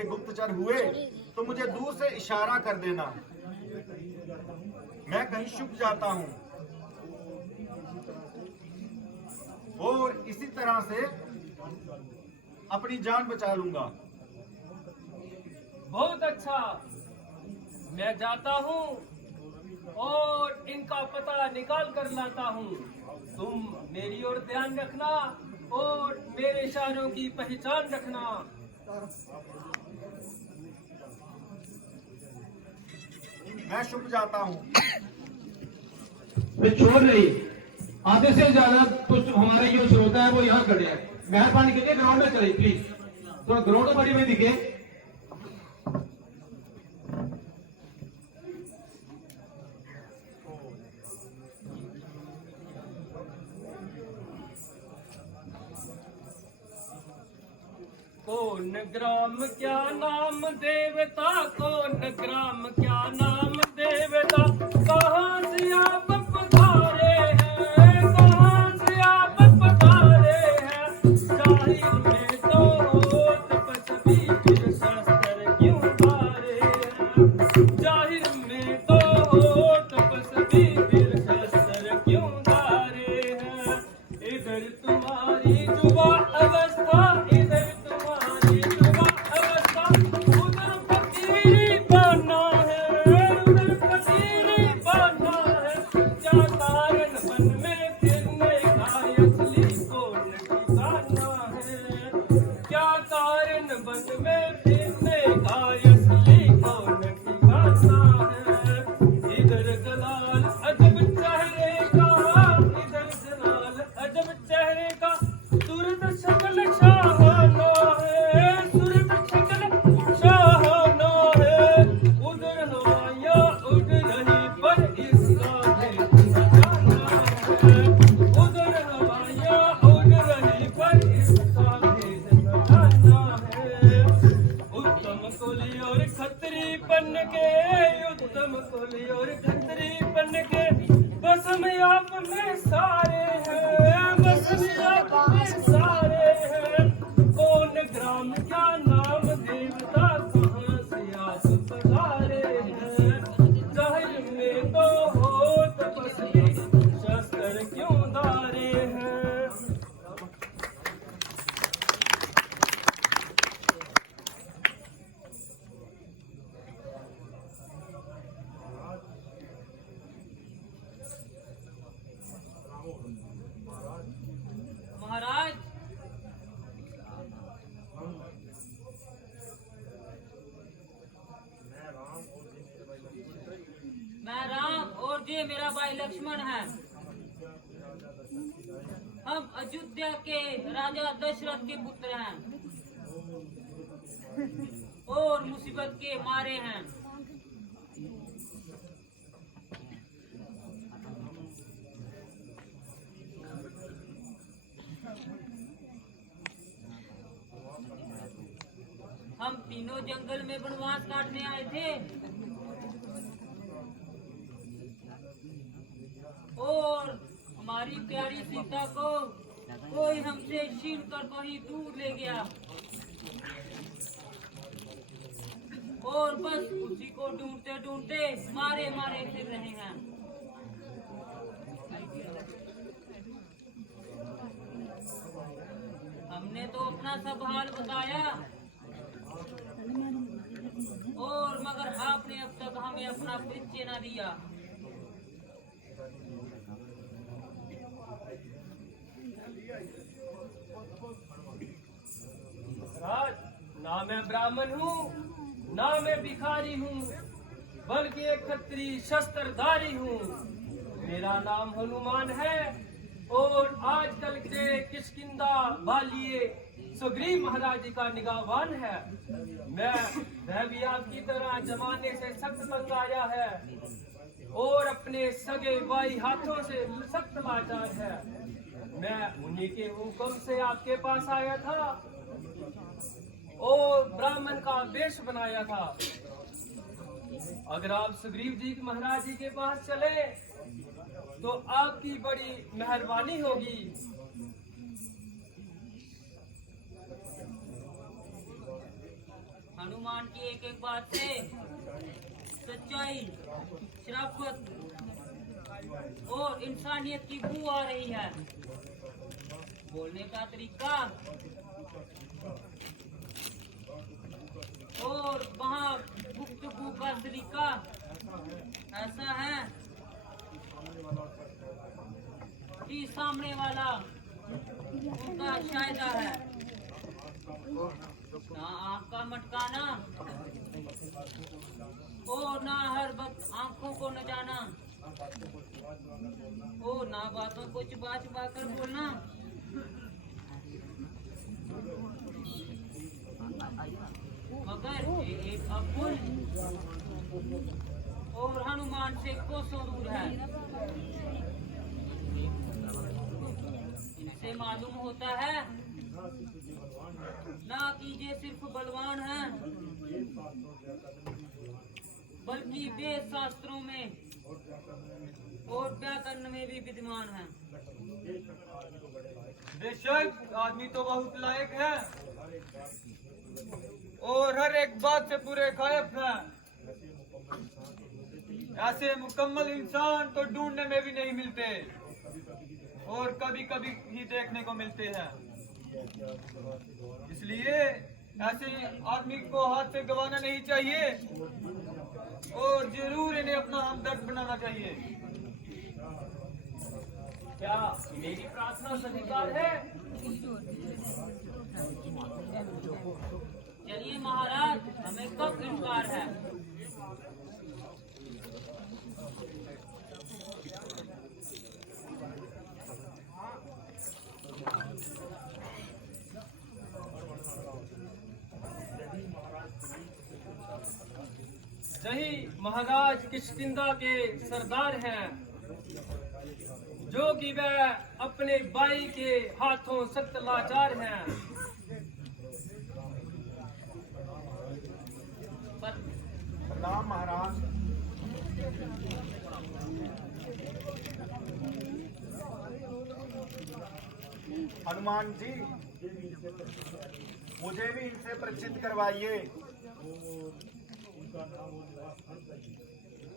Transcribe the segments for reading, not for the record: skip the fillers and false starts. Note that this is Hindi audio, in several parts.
के गुप्तचर हुए तो मुझे दूर से इशारा कर देना, मैं कहीं छुप जाता हूं और इसी तरह से अपनी जान बचा लूंगा। बहुत अच्छा, मैं जाता हूँ और इनका पता निकाल कर लाता हूँ। तुम मेरी ओर ध्यान रखना और मेरे इशारों की पहचान रखना। मैं छुप जाता हूँ। छोड़ नहीं, आधे से ज्यादा कुछ हमारे जो श्रोता है वो यहाँ खड़े हैं। मेहरबानी कीजिए ग्राउंड में चलिए प्लीज, थोड़ा ग्राउंड बड़ी में दिखे। कौन ग्राम क्या नाम देवता, कौन ग्राम क्या नाम देवता, कहाँ से आप पधारे हैं, कहाँ से आप पधारे हैं। जाहिर में तो हो तपस्वी फिर शस्त्र क्यों धारे हैं, जाहिर में तो हो तपस्वी फिर शस्त्र क्यों धारे हैं। इधर तुम्हारी जुबा अवस्था, इधर उत्तम कुली और खत्री बन के बस में आप में सारे हैं, बस में आप में सारे हैं। कौन ग्राम क्या नाम देवता, कहाँ से आप पधारे हैं। जाहिर में तो हो तपस्वी शस्त्र क्यों धारे हैं। महाराज, मैं राम और ये मेरा भाई लक्ष्मण है। हम अयोध्या के राजा दशरथ के पुत्र हैं और मुसीबत के मारे हैं। हम तीनों जंगल में वनवास काटने आए थे और हमारी प्यारी सीता को कोई हमसे छीन कर कहीं दूर ले गया और बस उसी को ढूंढते ढूंढते मारे मारे फिर रहे हैं। हमने तो अपना सब हाल बताया और मगर आपने अब तक हमें अपना परिचय न दिया। राज, ना मैं ब्राह्मण हूँ ना मैं भिखारी हूँ, बल्कि एक खत्री शस्त्रधारी हूँ। मेरा नाम हनुमान है और आजकल के किष्किंधा बालिए सुग्रीव महाराज जी का निगाहवान है। मैं भी आपकी तरह जमाने से सख्त तंग आया है और अपने सगे भाई हाथों से सख्त लाचार है। मैं उन्हीं के हुक्म से आपके पास आया था और ब्राह्मण का वेश बनाया था। अगर आप सुग्रीव जी महाराज जी के पास चले तो आपकी बड़ी मेहरबानी होगी। हनुमान की एक एक बात से सच्चाई, शराफत और इंसानियत की बू आ रही है। बोलने का तरीका और वहाँ गुफ्तगू का तरीका ऐसा है कि सामने वाला उनका शायदा है। ना आँख का मटकाना और ना हर वक्त आंखों को न जाना और ना बातों को छुपा छुपा कर बोलना। मगर ये एक अब्दुल और हनुमान से कोसों दूर है। इनसे मालूम होता है ना कि ये सिर्फ बलवान हैं, बल्कि वेद शास्त्रों में और व्याकरण में भी विद्यमान हैं। बेशक आदमी तो बहुत लायक है और हर एक बात से पूरे कायफ है। ऐसे मुकम्मल इंसान तो ढूंढने में भी नहीं मिलते और कभी कभी ही देखने को मिलते हैं। इसलिए ऐसे आदमी को हाथ से गंवाना नहीं चाहिए और जरूर इन्हें अपना हमदर्द बनाना चाहिए। क्या मेरी प्रार्थना स्वीकार है? चलिए महाराज, हमें कब इनकार है। यही महाराज किष्किंधा के सरदार हैं, जो कि वह अपने भाई के हाथों सख्त लाचार हैं। प्रणाम महाराज। हनुमान जी, मुझे भी इनसे परिचित करवाइए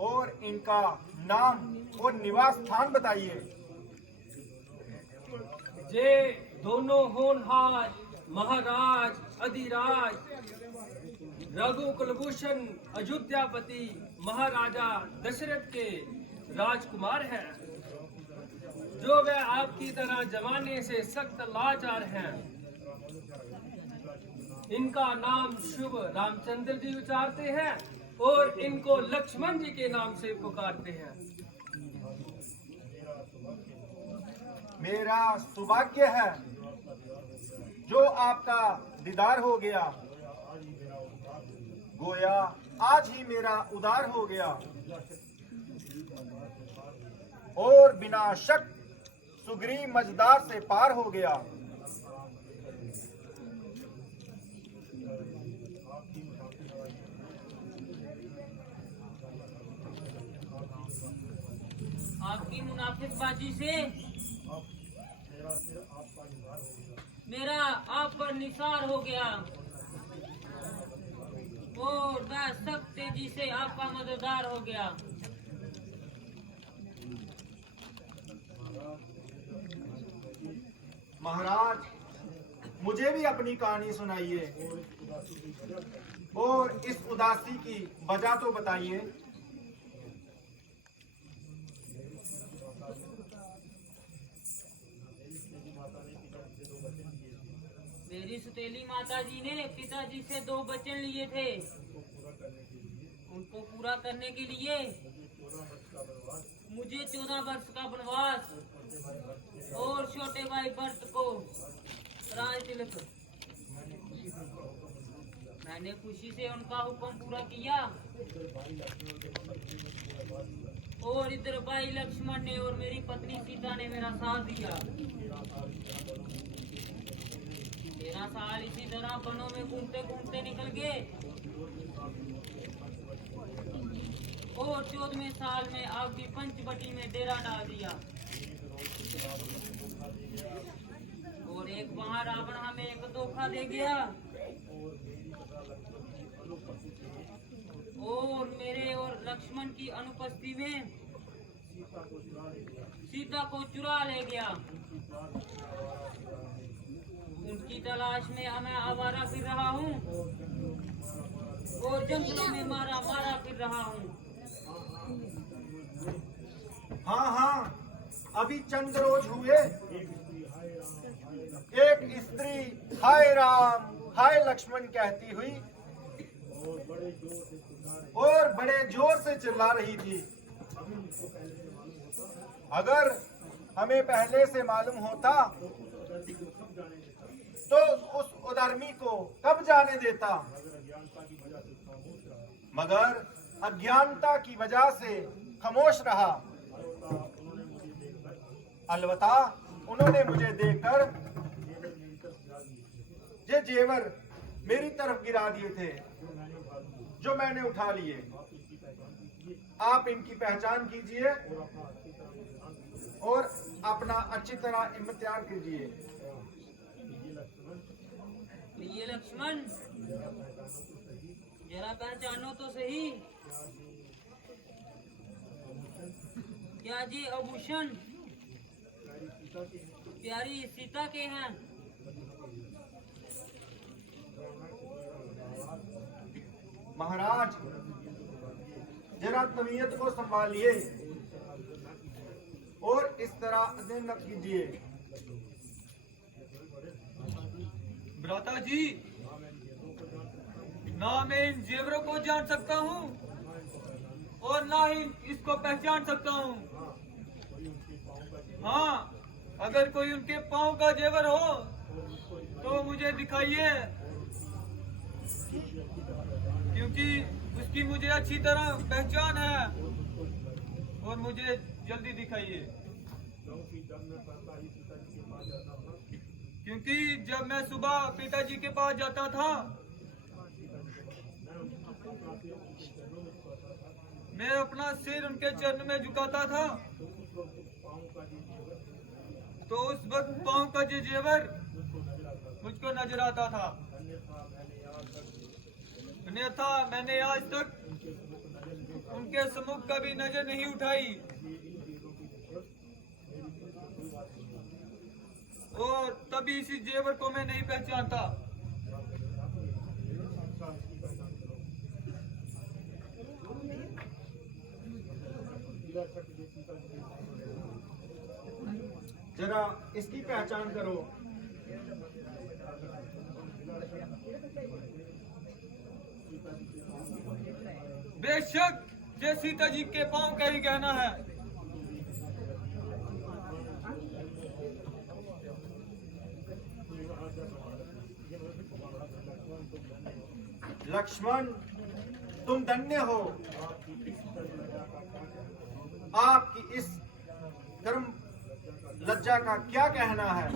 और इनका नाम और निवास स्थान बताइए। ये दोनों होनहार महाराज अधिराज रघु कुलभूषण अयोध्यापति महाराजा दशरथ के राजकुमार हैं, जो वह आपकी तरह जमाने से सख्त लाचार हैं। इनका नाम शुभ रामचंद्र जी उच्चारते हैं और इनको लक्ष्मण जी के नाम से पुकारते हैं। मेरा सौभाग्य है जो आपका दीदार हो गया। गोया आज ही मेरा उदार हो गया और बिना शक सुग्रीव मझदार से पार हो गया। आपकी मुनाफिकबाजी से मेरा आप पर निसार हो गया और मैं सख्त तेजी से आपका मददगार हो गया। महाराज, मुझे भी अपनी कहानी सुनाइए और इस उदासी की वजह तो बताइए। मेरी सुतेली माताजी ने पिताजी से 2 वचन लिए थे। उनको पूरा करने के लिए मुझे 14 वर्ष का वनवास और छोटे भाई भरत को राज तिलक। मैंने खुशी से उनका हुक्म पूरा किया और इधर भाई लक्ष्मण ने और मेरी पत्नी सीता ने मेरा साथ दिया। 13 साल इसी तरह वनों में घूमते घूमते निकल गए और 14वें साल में आपकी पंचवटी में डेरा डाल दिया। और एक वहां रावण हमें एक धोखा दे गया लक्ष्मण की अनुपस्थिति में सीता को चुरा ले गया। उनकी तलाश में मैं आवारा फिर रहा हूँ और जंगलों में मारा मारा फिर रहा हूँ। हाँ हाँ, अभी चंद रोज हुए एक स्त्री हाय राम हाय लक्ष्मण कहती हुई और बड़े जोर से चिल्ला रही थी। अगर हमें पहले से मालूम होता तो उस उधर्मी को कब जाने देता, मगर अज्ञानता की वजह से खामोश रहा। अलबत्ता उन्होंने मुझे देखकर ये जेवर मेरी तरफ गिरा दिए थे जो मैंने उठा लिए। आप इनकी पहचान कीजिए और अपना अच्छी तरह इम्तिहान कीजिए। ये लक्ष्मण जरा पहचानो तो सही, क्या जी आभूषण प्यारी सीता के हैं? महाराज जरा तबीयत को संभालिए और इस तरह अध्ययन न कीजिए। भ्राता जी, ना मैं इन जेवरों को जान सकता हूँ और ना ही इसको पहचान सकता हूँ। हाँ, अगर कोई उनके पाँव का जेवर हो तो मुझे दिखाइए, क्योंकि उसकी मुझे अच्छी तरह पहचान है और मुझे जल्दी दिखाइए। क्योंकि जब मैं सुबह पिताजी के पास जाता था, मैं अपना सिर उनके चरण में झुकाता था, तो उस वक्त पाँव का जो जेवर मुझको नजर आता था। अन्यथा मैंने आज तक उनके सम्मुख कभी नजर नहीं उठाई और तभी इसी जेवर को मैं नहीं पहचानता। जरा इसकी पहचान करो। बेशक ये सीता जी के पांव का ही गहना है। लक्ष्मण, तुम धन्य हो। आपकी इस धर्म लज्जा का क्या कहना है।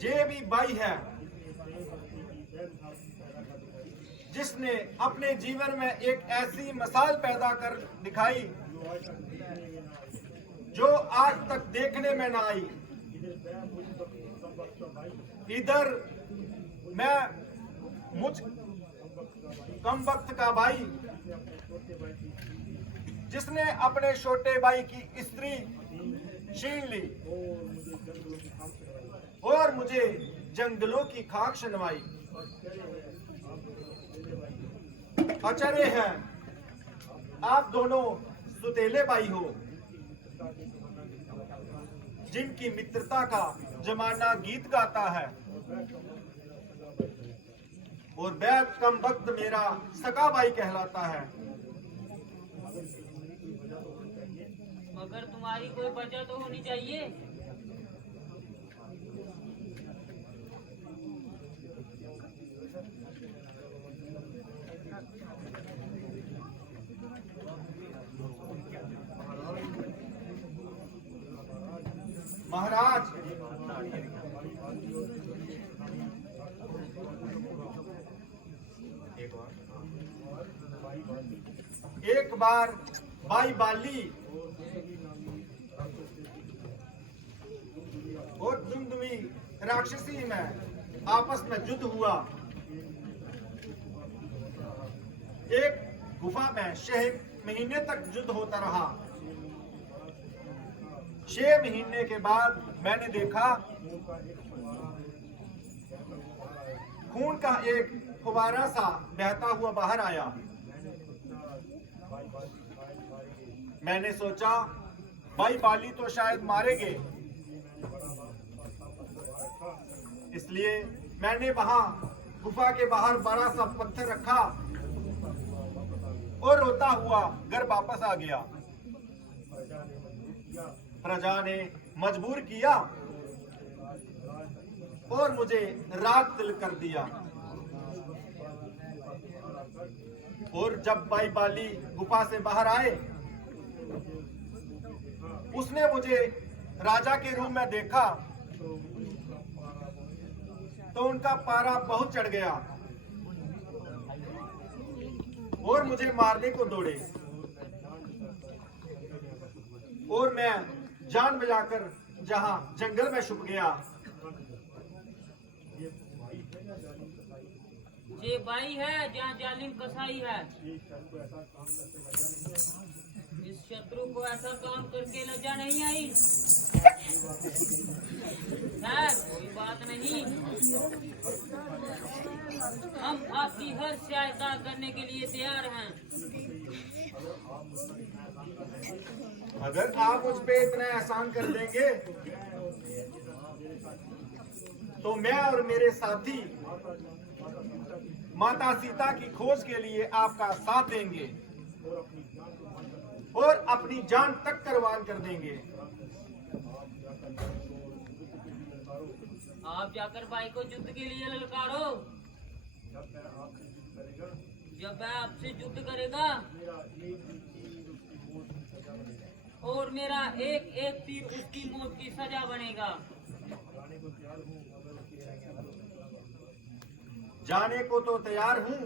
जे भी बाई है जिसने अपने जीवन में एक ऐसी मिसाल पैदा कर दिखाई जो आज तक देखने में ना आई। इधर मैं मुझ कम वक्त का भाई जिसने अपने छोटे भाई की स्त्री छीन ली और मुझे जंगलों की खाक सुनवाई। आश्चर्य है, आप दोनों सुतेले भाई हो जिनकी मित्रता का जमाना गीत गाता है और बैद कम वक्त मेरा सका भाई कहलाता है। मगर तुम्हारी कोई वजह तो होनी चाहिए। महाराज, एक बार बाई बाली और दुमदुमी राक्षसी में आपस में युद्ध हुआ। एक गुफा में 6 महीने तक युद्ध होता रहा। 6 महीने के बाद मैंने देखा खून का एक फुवारा सा बहता हुआ बाहर आया। मैंने सोचा भाई बाली तो शायद मारेंगे, इसलिए मैंने वहां गुफा के बाहर बड़ा सा पत्थर रखा और रोता हुआ घर वापस आ गया। प्रजा ने मजबूर किया और मुझे रात तिल कर दिया। और जब भाई बाली गुफा से बाहर आए, उसने मुझे राजा के रूप में देखा तो उनका पारा बहुत चढ़ गया और मुझे मारने को दौड़े। और मैं जान बचाकर जहां जंगल में छुप गया। ये बाई है जहाँ जालिम कसाई है। इस शत्रु को ऐसा काम करके लज्जा नहीं आई। खैर कोई बात नहीं, हम आपकी हर सहायता करने के लिए तैयार हैं। अगर आप मुझ पे इतना एहसान कर देंगे तो मैं और मेरे साथी माता सीता की खोज के लिए आपका साथ देंगे और अपनी जान तक कुर्बान कर देंगे। आप जाकर भाई को युद्ध के लिए ललकारो। जब वह आपसे युद्ध करेगा और मेरा एक एक तीर उसकी मौत की सजा बनेगा। जाने को तो तैयार हूं,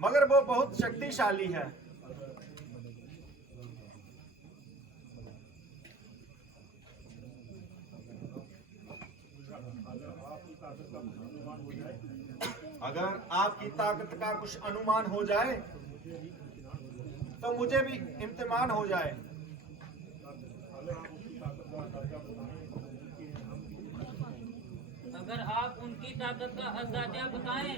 मगर वो बहुत शक्तिशाली है। अगर आपकी ताकत का कुछ अनुमान हो जाए तो मुझे भी इम्तिहान हो जाए। अगर आप उनकी ताकत का अंदाजा बताएं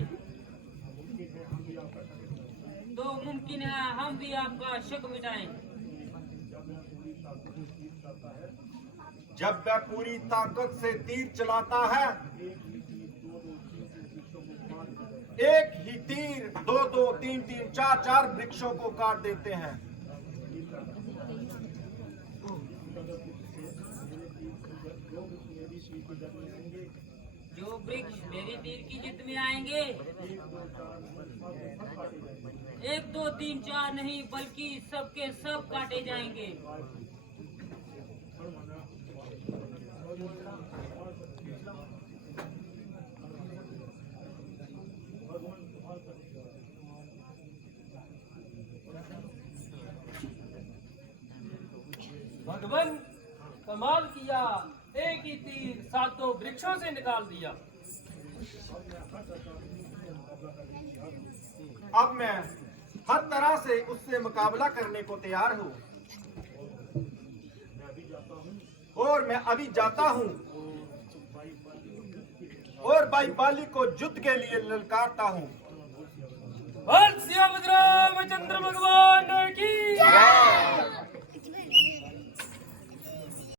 तो मुमकिन है हम भी आपका शक मिटाएं। जब वह पूरी ताकत से तीर चलाता है, एक ही तीर 2-2, 3-3, 4-4 वृक्षों को काट देते हैं। जो वृक्ष मेरी तीर की जिद में आएंगे, 1, 2, 3, 4 नहीं बल्कि सबके सब काटे जाएंगे। भगवान कमाल किया, एक ही तीर 7 वृक्षों से निकाल दिया। अब मैं हर तरह से उससे मुकाबला करने को तैयार हूं और मैं अभी जाता हूं और भाई बाली को युद्ध के लिए ललकारता हूं। रामचंद्र